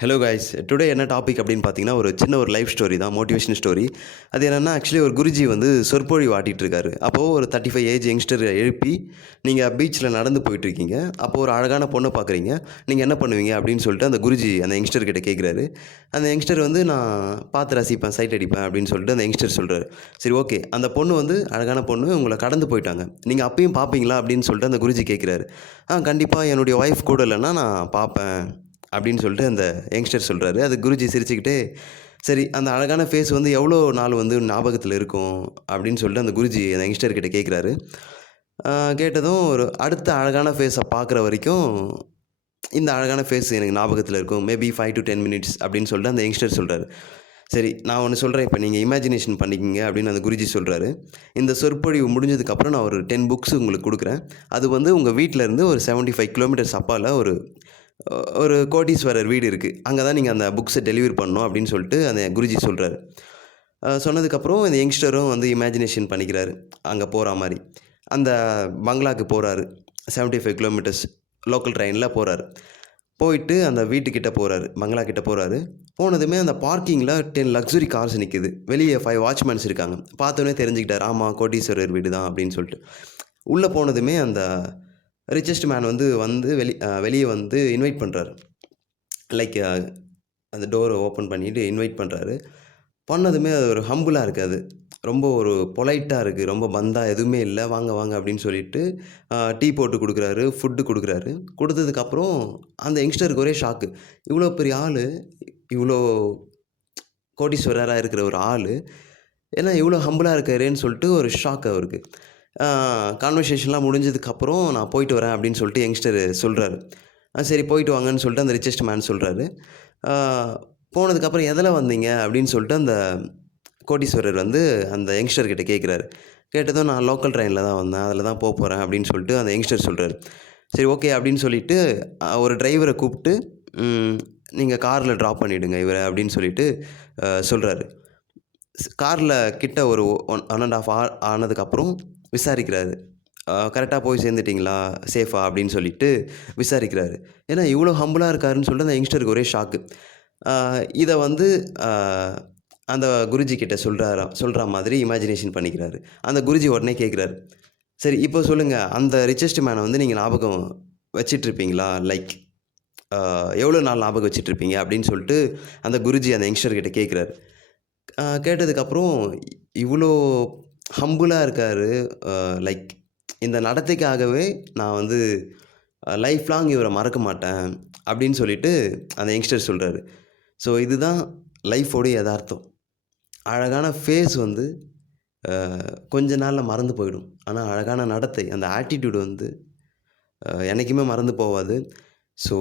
Hello guys, today என்ன topic அப்படின்னு பார்த்தீங்கன்னா, ஒரு சின்ன ஒரு லைஃப் ஸ்டோரி தான், மோட்டிவேஷன் ஸ்டோரி. அது என்னென்னா, ஆக்சுவலி ஒரு குருஜி வந்து சொற்பொழிவு ஆட்டிட்டு இருக்காரு. அப்போது ஒரு 35 ஏஜ் யங்ஸ்டர் எழுப்பி, நீங்கள் பீச்சில் நடந்து போயிட்டுருக்கீங்க. அப்போ ஒரு அழகான பொண்ணை பார்க்குறீங்க. நீங்கள் என்ன பண்ணுவீங்க அப்படின்னு சொல்லிட்டு அந்த குருஜி அந்த யங்ஸ்டர் கிட்ட கேட்குறாரு. அந்த யங்ஸ்டர் வந்து, நான் பார்த்து ரசிப்பேன், சைட் அடிப்பேன் அப்படின்னு சொல்லிட்டு அந்த யங்ஸ்டர் சொல்கிறாரு. சரி, ஓகே, அந்த பொண்ணு வந்து அழகான பொண்ணு, உங்களை கடந்து போயிட்டாங்க. நீங்கள் அப்பயும் பார்ப்பீங்களா அப்படின்னு சொல்லிட்டு அந்த குருஜி கேட்குறாரு. கண்டிப்பாக என்னுடைய ஒய்ஃப் கூட இல்லைன்னா நான் பார்ப்பேன் அப்படின்னு சொல்லிட்டு அந்த யங்ஸ்டர் சொல்கிறாரு. அது குருஜி சிரிச்சுக்கிட்டே, சரி, அந்த அழகான ஃபேஸ் வந்து எவ்வளோ நாள் வந்து ஞாபகத்தில் இருக்கும் அப்படின்னு சொல்லிட்டு அந்த குருஜி அந்த யங்ஸ்டர் கிட்ட கேட்குறாரு. கேட்டதும், ஒரு அடுத்த அழகான ஃபேஸை பார்க்குற வரைக்கும் இந்த அழகான ஃபேஸ் எனக்கு ஞாபகத்தில் இருக்கும். மேபி 5 to 10 மினிட்ஸ் அப்படின்னு சொல்லிட்டு அந்த யங்ஸ்டர் சொல்கிறாரு. சரி, நான் ஒன்று சொல்கிறேன், இப்போ நீங்கள் இமேஜினேஷன் பண்ணிக்கிங்க அப்படின்னு அந்த குருஜி சொல்கிறாரு. இந்த சொற்பொழிவு முடிஞ்சதுக்கப்புறம் நான் ஒரு 10 புக்ஸ் உங்களுக்கு கொடுக்குறேன். அது வந்து உங்கள் வீட்டிலேருந்து ஒரு 75 கிலோமீட்டர்ஸ் அப்பால் ஒரு ஒரு கோடீஸ்வரர் வீடு இருக்குது. அங்கே தான் நீங்கள் அந்த புக்ஸை டெலிவரி பண்ணணும் அப்படின்னு சொல்லிட்டு அந்த குருஜி சொல்கிறாரு. சொன்னதுக்கப்புறம் இந்த யங்ஸ்டரும் வந்து இமேஜினேஷன் பண்ணிக்கிறாரு, அங்கே போகிற மாதிரி. அந்த பங்களாக்கு போகிறாரு. 75 கிலோமீட்டர்ஸ் லோக்கல் ட்ரெயினில் போகிறாரு. போயிட்டு அந்த வீட்டுக்கிட்ட போகிறாரு, பங்களா கிட்ட போகிறாரு. போனதுமே அந்த பார்க்கிங்கில் 10 லக்ஸுரி கார்ஸ் நிற்கிது. வெளியே 5 வாட்ச்மேன்ஸ் இருக்காங்க. பார்த்தோன்னே தெரிஞ்சுக்கிட்டார், ஆமாம், கோடீஸ்வரர் வீடு தான் அப்படின்னு சொல்லிட்டு. உள்ளே போனதுமே அந்த ரிச்சஸ்ட் மேன் வந்து வெளியே வந்து இன்வைட் பண்ணுறாரு. லைக் அந்த டோரை ஓப்பன் பண்ணிவிட்டு இன்வைட் பண்ணுறாரு. பண்ணதுமே அது ஒரு ஹம்பிளாக இருக்குது. அது ரொம்ப ஒரு பொலைட்டாக இருக்குது. ரொம்ப பந்தா எதுவுமே இல்லை. வாங்க வாங்க அப்படின்னு சொல்லிட்டு டீ போட்டு கொடுக்குறாரு, ஃபுட்டு கொடுக்குறாரு. கொடுத்ததுக்கப்புறம் அந்த யங்ஸ்டருக்கு ஒரே ஷாக்கு. இவ்வளோ பெரிய ஆள், இவ்வளோ கோடீஸ்வரராக இருக்கிற ஒரு ஆள், ஏன்னா இவ்வளோ ஹம்பிளாக இருக்காரேன்னு சொல்லிட்டு ஒரு ஷாக் அவருக்கு. கான்வர்சேஷன்லாம் முடிஞ்சதுக்கப்புறம், நான் போயிட்டு வரேன் அப்படின்னு சொல்லிட்டு யங்ஸ்டர் சொல்கிறாரு. சரி, போயிட்டு வாங்கன்னு சொல்லிட்டு அந்த ரிச்சஸ்ட் மேன் சொல்கிறாரு. போனதுக்கப்புறம் எதில் வந்தீங்க அப்படின்னு சொல்லிட்டு அந்த கோடீஸ்வரர் வந்து அந்த யங்ஸ்டர் கிட்ட கேட்குறாரு. கேட்டதும், நான் லோக்கல் ட்ரெயினில் தான் வந்தேன், அதில் தான் போகிறேன் அப்படின்னு சொல்லிட்டு அந்த யங்ஸ்டர் சொல்கிறாரு. சரி, ஓகே அப்படின்னு சொல்லிட்டு ஒரு டிரைவரை கூப்பிட்டு, நீங்கள் காரில் ட்ராப் பண்ணிவிடுங்க இவரை அப்படின்னு சொல்லிட்டு சொல்கிறாரு. காரில் கிட்ட ஒரு 1.5 ஹவர் ஆனதுக்கப்புறம் விசாரிக்கிறாரு. கரெக்டாக போய் சேர்ந்துட்டிங்களா, சேஃபா அப்படின்னு சொல்லிட்டு விசாரிக்கிறாரு. ஏன்னா இவ்வளோ ஹம்பிளாக இருக்காருன்னு சொல்லிட்டு அந்த யங்ஸ்டருக்கு ஒரே ஷாக்கு. இதை வந்து அந்த குருஜி கிட்ட சொல்கிற மாதிரி இமேஜினேஷன் பண்ணிக்கிறாரு. அந்த குருஜி உடனே கேட்குறாரு, சரி, இப்போ சொல்லுங்கள், அந்த ரிச்சஸ்ட் மேனை வந்து நீங்கள் ஞாபகம் வச்சிட்ருப்பீங்களா? லைக் எவ்வளோ நாள் ஞாபகம் வச்சிட்ருப்பீங்க அப்படின்னு சொல்லிட்டு அந்த குருஜி அந்த யங்ஸ்டர் கிட்ட கேட்குறாரு. கேட்டதுக்கப்புறம், இவ்வளோ ஹம்பிளாக இருக்கார், லைக் இந்த நடத்தைக்காகவே நான் வந்து லைஃப் லாங் இவரை மறக்க மாட்டேன் அப்படின்னு சொல்லிட்டு அந்த யங்ஸ்டர் சொல்கிறாரு. ஸோ இதுதான் லைஃபோடைய யதார்த்தம். அழகான ஃபேஸ் வந்து கொஞ்ச நாளில் மறந்து போயிடும். ஆனால் அழகான நடத்தை, அந்த ஆட்டிடியூட் வந்து என்றைக்குமே மறந்து போகாது. ஸோ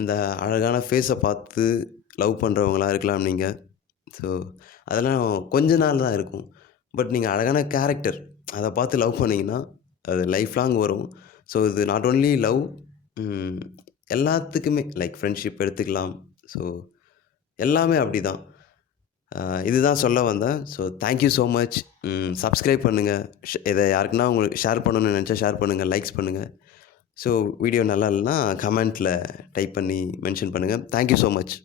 இந்த அழகான ஃபேஸை பார்த்து லவ் பண்ணுறவங்களா இருக்கலாம் நீங்கள். ஸோ அதெல்லாம் கொஞ்ச நாள் தான் இருக்கும். பட் நீங்கள் அழகான கேரக்டர், அதை பார்த்து லவ் பண்ணிங்கன்னா அது லைஃப் லாங் வரும். ஸோ இது நாட் ஒன்லி லவ், எல்லாத்துக்குமே லைக் ஃப்ரெண்ட்ஷிப் எடுத்துக்கலாம். ஸோ எல்லாமே அப்படி தான். இதுதான் சொல்ல வந்தேன். So thank you so much. Subscribe பண்ணுங்கள். இதை யாருக்குன்னா உங்களுக்கு ஷேர் பண்ணணும்னு நினச்சா ஷேர் பண்ணுங்கள், லைக்ஸ் பண்ணுங்கள். ஸோ வீடியோ நல்லா இல்லைன்னா கமெண்ட்டில் டைப் பண்ணி மென்ஷன் பண்ணுங்கள். Thank you so much.